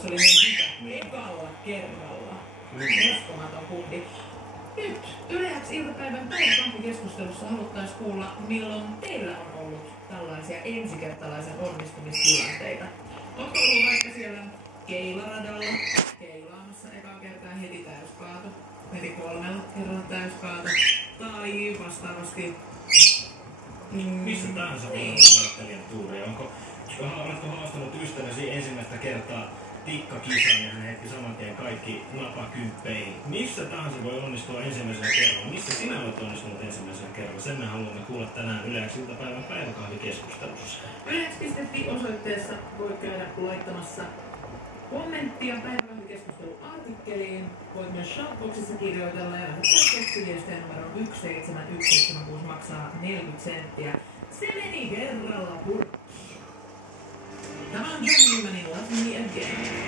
se oli niin hyvä. Ekalla kerralla. Uskomaton kundi. Nyt Yle-X iltapäivän päiväkahvikeskustelussa haluttaisiin kuulla, milloin teillä on ollut tällaisia ensikertalaisen onnistumistilanteita. Onko ollut vaikka siellä keilaradalla keilaamassa ekaa kertaa heti täyskaato, heti 3 kerralla täyskaato, tai vastaavasti missä tahansa voi olla harjoittelijan tuuri? Oletko haastanut ystäväsi ensimmäistä kertaa tikkakisaan ja hän heitti saman tien kaikki napakymppeihin? Missä tahansa voi onnistua ensimmäisellä kerralla? Missä sinä olet onnistunut ensimmäisellä kerralla? Sen me haluamme kuulla tänään Yle-X iltapäivän päiväkahvikeskustelussa. Yle-X.fi osoitteessa voi käydä laittamassa kommenttia päiväkahvikeskusteluartikkeliin. Voit myös shoutboxissa kirjoitella ja lähettää tekstiviesteen numeron 17176 maksaa 40 senttiä. Se meni kerralla purkkiin. Tämä on John Newmanin Love Me Again.